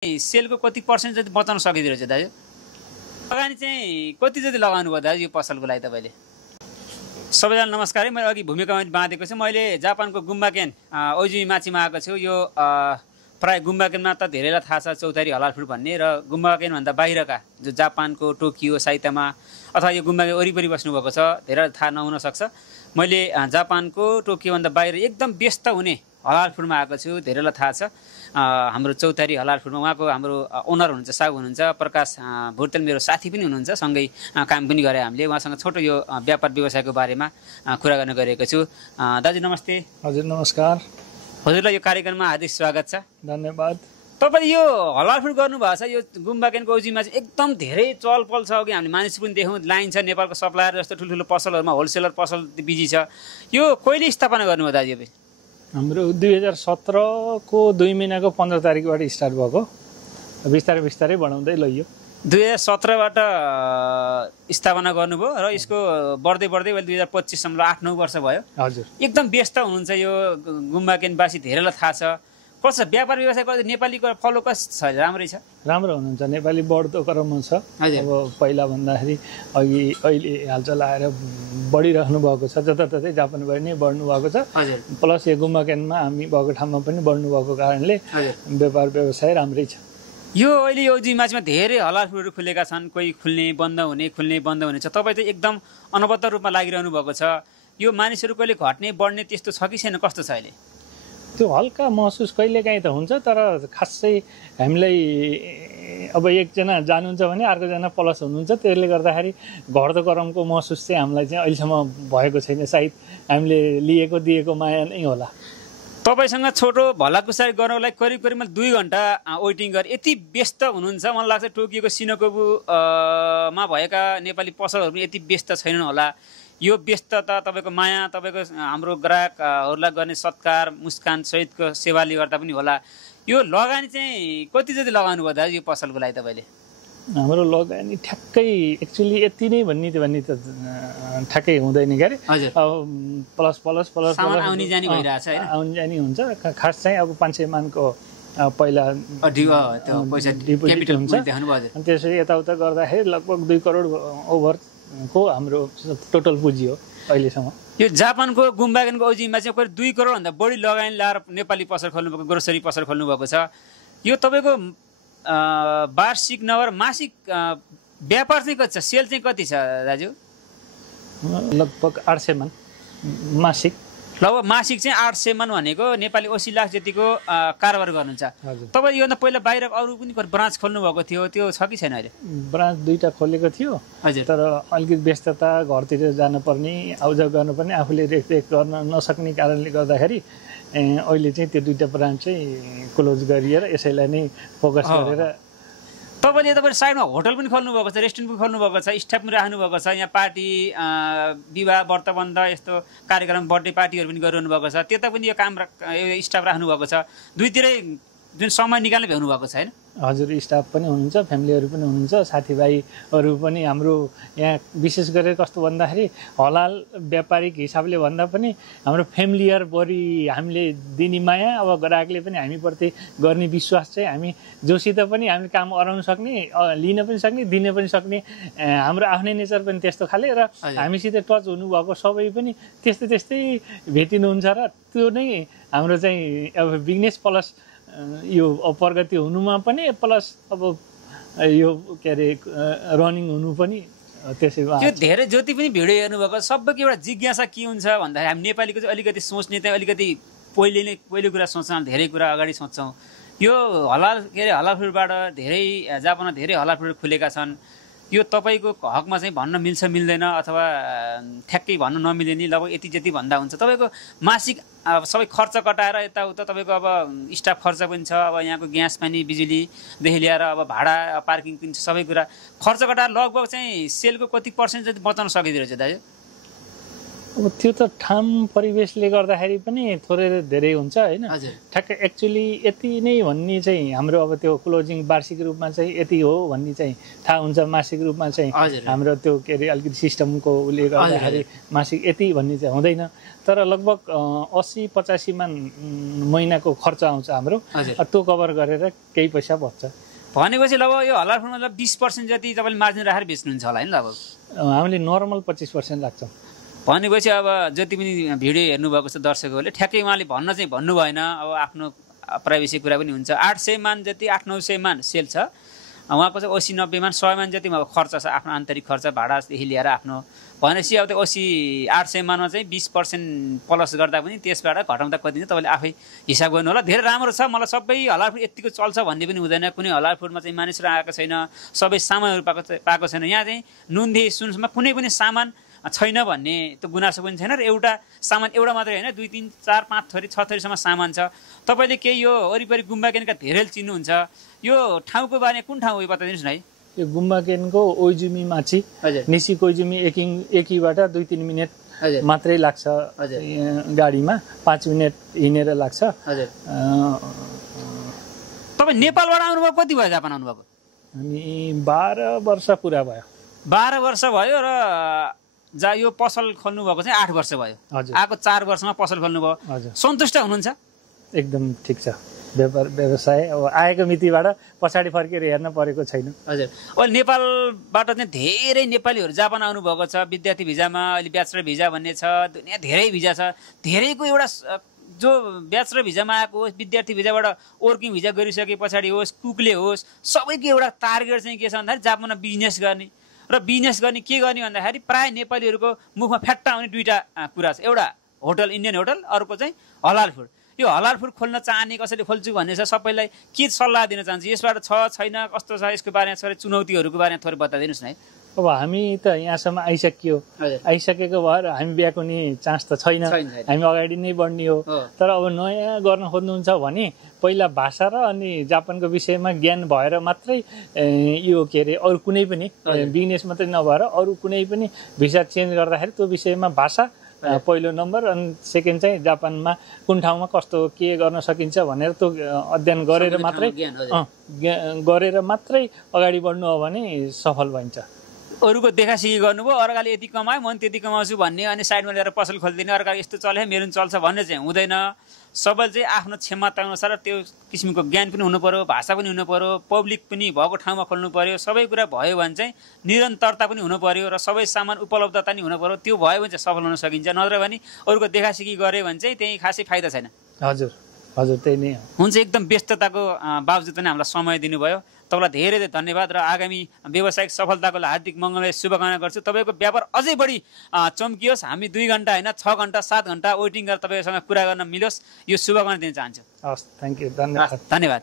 सेलको कति पर्सेन्ट जति बचाउन सकिँदो रहेछ दाजु? लगानी चाहिँ कति जति लगाउनु भयो दाजु यो पसलको लागि तपाईँले? सबैजना नमस्कार है। मैले अघि भूमिकामा बाँधेको छु। मैले जापानको गुम्बाकेन ओइजुमी माछीमा आएको छु। यो प्राय गुम्बाकेनमा त धेरैलाई थाहा छ चौतारी हलाल फुड भन्ने, र गुम्बाकेनभन्दा बाहिरका जो जापानको टोकियो साइतामा अथवा यो गुम्बाकेन वरिपरि बस्नुभएको छ धेरैलाई थाहा नहुन सक्छ। मैले जापानको टोकियोभन्दा बाहिर एकदम व्यस्त हुने हलाल फुडमा आएको छु। धेरैलाई थाहा छ हाम्रो चौतारी हलाल फुडमा उहाँको हाम्रो ओनर हुनुहुन्छ, साहु हुनुहुन्छ, प्रकाश भुर्तेल मेरो साथी पनि हुनुहुन्छ, सँगै काम पनि गरे हामीले। उहाँसँग छोटो यो व्यापार व्यवसायको बारेमा कुरा गर्न गएको छु। दाजु नमस्ते। हजुर नमस्कार। हजुरलाई यो कार्यक्रममा हार्दिक स्वागत छ। धन्यवाद। तपाईँ यो हलाल फुड गर्नुभएको छ, यो गुम्बाकेनको ओइजुमीमा चाहिँ एकदम धेरै चलपल छ। अघि हामीले मानिस पनि देख्यौँ, लाइन छ, नेपालको सप्लायर जस्तो ठुल्ठुलो पसलहरूमा होलसेलर पसल बिजी छ। यो कहिले स्थापना गर्नुभयो दाजु? हाम्रो 2017 को 2 महिनाको 15 तारिकबाट स्टार्ट भएको, बिस्तारै बिस्तारै बढाउँदै लैयो। 2017बाट स्थापना गर्नुभयो र यसको बढ्दै बढ्दै अहिले 2025सम्म 8-9 वर्ष भयो। हजुर। एकदम व्यस्त हुनुहुन्छ। यो गुम्बाकेनवासी धेरैलाई थाहा छ। कस्तो व्यापार व्यवसाय गर्दै नेपालीको फलो कस छ? राम्रै छ? राम्रो हुनुहुन्छ। नेपाली बढ्दो क्रममा छ। अब पहिला भन्दाखेरि अहिले हालचाल आएर बढिराख्नु भएको छ, जताततै जापानबाट नै बढ्नु भएको छ। प्लस यो गुम्बाकेनमा हामी भएको ठाउँमा पनि बढ्नु भएको कारणले व्यापार व्यवसाय राम्रै छ। यो अहिले यो ओइजुमीमा धेरै हलाल फुडहरू खुलेका छन्, कोही खुल्ने बन्द हुने छ। तपाईँ त एकदम अनबद्ध रूपमा लागिरहनु भएको छ। यो मानिसहरू कहिले घट्ने बढ्ने त्यस्तो छ कि छैन? कस्तो छ अहिले? त्यो हल्का महसुस कहिलेकाहीँ त हुन्छ, तर खासै हामीलाई अब एकजना जानुहुन्छ भने अर्कोजना प्लस हुनुहुन्छ, त्यसले गर्दाखेरि घट्दो क्रमको महसुस चाहिँ हामीलाई चाहिँ अहिलेसम्म भएको छैन। सायद हामीले लिएको दिएको माया नै होला। तपाईँसँग छोटो भलाकुसारी गर्नको लागि करिबमा 2 घन्टा वेटिङ गरे। यति व्यस्त हुनुहुन्छ, मलाई लाग्छ टोकियोको सिनोकाबुमा भएका नेपाली पसलहरू पनि यति व्यस्त छैनन् होला। यो व्यस्तता तपाईँको माया, तपाईँको हाम्रो ग्राहकहरूलाई गर्ने सत्कार मुस्कान सहितको सेवाले गर्दा पनि होला। यो लगानी चाहिँ कति जति लगाउनु भयो दाजु यो पसलको लागि तपाईँले? हाम्रो लगानी ठ्याक्कै एक्चुअली यति नै भन्ने त ठ्याक्कै हुँदैन क्यारे। अब प्लस आउनी जानी भइरहेछ हैन? आउनी जानी हुन्छ। खास चाहिँ अब 500 मानको पहिला पैसा क्यापिटल हुन्छ, अनि त्यसरी यताउता गर्दाखेरि लगभग 2 करोड ओभर को हाम्रो टोटल पुँजी हो अहिलेसम्म। यो जापानको गुम्बाकेनको ओइजुमीमा चाहिँ करिब 2 करोडभन्दा बढी लगानी लाएर नेपाली पसल खोल्नुभएको, ग्रोसरी पसल खोल्नुभएको छ। यो तपाईँको वार्षिक नभएर मासिक व्यापार चाहिँ कति छ? सेल चाहिँ कति छ दाजु? लगभग 800 मन मासिक। लगभग मासिक चाहिँ 800 मन भनेको नेपाली 80 लाख जतिको कारोबार गर्नुहुन्छ तपाईँ। योभन्दा पहिला बाहिर अरू पनि ब्रान्च खोल्नु भएको थियो, त्यो छ कि छैन अहिले? ब्रान्च 2टा खोलेको थियो। हजुर। तर अलिकति व्यस्तता, घरतिर जानुपर्ने, आउजाउ गर्नुपर्ने, आफूले रेखदेख गर्न नसक्ने कारणले गर्दाखेरि अहिले चाहिँ त्यो 2टा ब्रान्च चाहिँ क्लोज गरिएर यसैलाई नै फोकस गरेर। तपाईँले साइडमा होटल पनि खोल्नु भएको छ, रेस्टुरेन्ट पनि खोल्नु भएको छ, स्टाफ पनि राख्नु भएको छ। यहाँ पार्टी, विवाह, व्रतबन्ध, यस्तो कार्यक्रम, बर्थडे पार्टीहरू पनि गरिरहनु भएको छ। त्यता पनि यो काम यो स्टाफ राख्नु भएको छ। दुईतिरै जुन समय निकाल्ने भ्याउनु भएको छ हैन? हजुर। स्टाफ पनि हुनुहुन्छ, फ्यामिलीहरू पनि हुनुहुन्छ, साथीभाइहरू पनि। हाम्रो यहाँ विशेष गरेर कस्तो भन्दाखेरि हलाल व्यापारिक हिसाबले भन्दा पनि हाम्रो फ्यामिलियर बढी हामीले दिने माया, अब ग्राहकले पनि हामीप्रति गर्ने विश्वास चाहिँ हामी जोसित पनि हामीले काम गराउन सक्ने, लिन पनि सक्ने, दिन पनि सक्ने। हाम्रो आफ्नै नेचर पनि त्यस्तो खाले र हामीसित टच हुनुभएको सबै पनि त्यस्तै भेटिनुहुन्छ र त्यो नै हाम्रो चाहिँ अब बिजनेस प्लस यो प्रगति हुनुमा पनि प्लस अब यो के अरे रनिङ हुनु पनि त्यसैमा। त्यो धेरै जति पनि भिडियो हेर्नुभएको सबैको एउटा जिज्ञासा के हुन्छ भन्दाखेरि हामी नेपालीको चाहिँ अलिकति सोच्ने चाहिँ अलिकति पहिलो कुरा सोच्छौँ, धेरै कुरा अगाडि सोच्छौँ। यो हलाल फुडबाट धेरै जापानमा धेरै हलाल फुड खुलेका छन्। यो तपाईँको हकमा चाहिँ भन्न मिल्छ मिल्दैन अथवा ठ्याक्कै भन्न नमिल्ने नि लगभग यति जति भन्दा हुन्छ? तपाईँको मासिक सबै खर्च कटाएर यताउता तपाईँको अब स्टाफ खर्च पनि छ, अब यहाँको ग्यास पानी बिजुलीदेखि लिएर अब भाडा पार्किङ पनि छ, सबै कुरा खर्च कटाएर लगभग चाहिँ सेलको कति पर्सेन्ट जति बचाउन सकिँदो रहेछ दाजु? अब त्यो त ठाउँ परिवेशले गर्दाखेरि पनि थोरै धेरै हुन्छ होइन। हजुर ठ्याक्कै एक्चुअली यति नै भन्ने चाहिँ हाम्रो अब त्यो क्लोजिङ वार्षिक रूपमा चाहिँ यति हो भन्ने चाहिँ थाहा हुन्छ। मासिक रूपमा चाहिँ हजुर हाम्रो त्यो के अरे अलिकति सिस्टमको उसले गर्दाखेरि मासिक यति भन्ने चाहिँ हुँदैन। तर लगभग 80-85 मान महिनाको खर्च आउँछ हाम्रो। हजुर त्यो कभर गरेर केही पैसा बच्छ। भनेपछि लगभग यो हलाल फुल मतलब 20% जति तपाईँले मार्जिन राखेर बेच्नुहुन्छ होला होइन लगभग? हामीले नर्मल 25% राख्छौँ। भनेपछि अब जति पनि भिडियो हेर्नुभएको छ दर्शकहरूले ठ्याक्कै उहाँले भन्न चाहिँ भन्नु भएन। अब आफ्नो प्राइभेसी कुरा पनि हुन्छ। 800 मान जति 800-900 मान सेल छ उहाँको चाहिँ 80-90 मान 100 मान जति खर्च छ आफ्नो आन्तरिक खर्च भाडादेखि लिएर आफ्नो। भनेपछि अब त्यो 80-800 मानमा चाहिँ 20% प्लस गर्दा पनि त्यसबाट घटाउँदा कति हुन्छ तपाईँले आफै हिसाब गर्नु होला। धेरै राम्रो छ। मलाई सबै हलाल फुड यतिको चल्छ भन्ने पनि हुँदैन। कुनै हलाल फुडमा चाहिँ मानिसहरू आएको छैन, सबै सामानहरू पाएको छैन। यहाँ चाहिँ नुनदेखि सुनसम्म कुनै पनि सामान छैन भन्ने त्यो गुनासो पनि छैन। र एउटा सामान एउटा मात्रै होइन 2, 3, 4, 5 थरी 6 थरीसम्म सामान छ। तपाईँले केही यो वरिपरि गुम्बा केनका धेरै चिन्नुहुन्छ। यो ठाउँको बारेमा कुन ठाउँ हो यो बताइदिनुहोस् न है। यो गुम्बा केनको ओइजुमी माछी निसी कोइजुमी एकीबाट 2-3 मिनट मात्रै लाग्छ गाडीमा। 5 मिनट हिँडेर लाग्छ। तपाईँ नेपालबाट आउनुभयो? कति भयो जापान आउनुभएको? हामी 12 वर्ष पुरा भयो। 12 वर्ष भयो र यो पसल खोल्नु भएको चाहिँ 8 वर्ष भयो। आएको 4 वर्षमा पसल खोल्नुभयो। सन्तुष्ट हुनुहुन्छ? एकदम ठिक छ। व्यवसाय अब आएको मितिबाट पछाडि फर्केर हेर्न परेको छैन। हजुर अहिले नेपालबाट चाहिँ धेरै नेपालीहरू जापान आउनुभएको छ विद्यार्थी भिजामा। अहिले ब्याचलर भिजा भन्ने छ, दुनियाँ धेरै भिजा छ। धेरैको एउटा जो ब्याचलर भिजामा आएको होस्, विद्यार्थी भिजाबाट वर्किङ भिजा गरिसके पछाडि होस्, कुकले होस्, सबैको एउटा टार्गेट चाहिँ के छ भन्दाखेरि जापानमा बिजनेस गर्ने। र बिजनेस गर्ने के गर्ने भन्दाखेरि प्राय नेपालीहरूको मुखमा फ्याट्टा आउने दुईवटा कुरा छ। एउटा होटल, इन्डियन होटल, अर्को चाहिँ हलाल फुड। यो हलाल फुड खोल्न चाहने कसैले खोल्छु भन्ने छ, सबैलाई के सल्लाह दिन चाहन्छु? यसबाट छ छैन, कस्तो छ, यसको बारेमा थोरै चुनौतीहरूको बारेमा थोरै बताइदिनुहोस् न है। अब हामी त यहाँसम्म आइसकेको भएर हामी ब्याकुने चान्स त छैन। हामी अगाडि नै बढ्ने हो। तर अब नयाँ गर्न खोज्नुहुन्छ भने पहिला भाषा र अनि जापानको विषयमा ज्ञान भएर मात्रै यो के अरे अरू कुनै पनि बिजनेस मात्रै नभएर अरू कुनै पनि भिसा चेन्ज गर्दाखेरि त्यो विषयमा भाषा पहिलो नम्बर, अनि सेकेन्ड चाहिँ जापानमा कुन ठाउँमा कस्तो के गर्न सकिन्छ भनेर त्यो अध्ययन गरेर मात्रै अगाडि बढ्नु हो भने सफल भइन्छ। अरूको देखासिखी गर्नुभयो, अर्काले यति कमायो म त्यति कमाउँछु भन्ने, अनि साइडमा ल्याएर पसल खोलिदिने, अर्काले यस्तो चल्यो मेरो चल्छ भन्ने चाहिँ हुँदैन। सबैले चाहिँ आफ्नो क्षमता अनुसार त्यो किसिमको ज्ञान पनि हुनु पर्यो, भाषा पनि हुनु पर्यो, पब्लिक पनि भएको ठाउँमा खोल्नु पर्यो। सबै कुरा भयो भने चाहिँ निरन्तरता पनि हुनु पर्यो र सबै सामान उपलब्धता पनि हुनु पर्यो। त्यो भयो भने चाहिँ सफल हुन सकिन्छ। नत्र भने अरूको देखासिखी गऱ्यो भने चाहिँ त्यही खासै फाइदा छैन। हजुर हजुर त्यही नै हुन्छ। एकदम व्यस्तताको बावजुद पनि हामीलाई समय दिनुभयो। तपाईँलाई धेरै धेरै धन्यवाद र आगामी व्यावसायिक सफलताको लागि हार्दिक मङ्गलमय शुभकामना गर्छु। तपाईँको व्यापार अझै बढी चम्कियोस्। हामी 2 घन्टा होइन 6 घन्टा 7 घन्टा वेटिङ गरेर तपाईँसँग कुरा गर्न मिलोस्, यो शुभकामना दिन चाहन्छु। हस्, थ्याङ्क यू, धन्यवाद। धन्यवाद।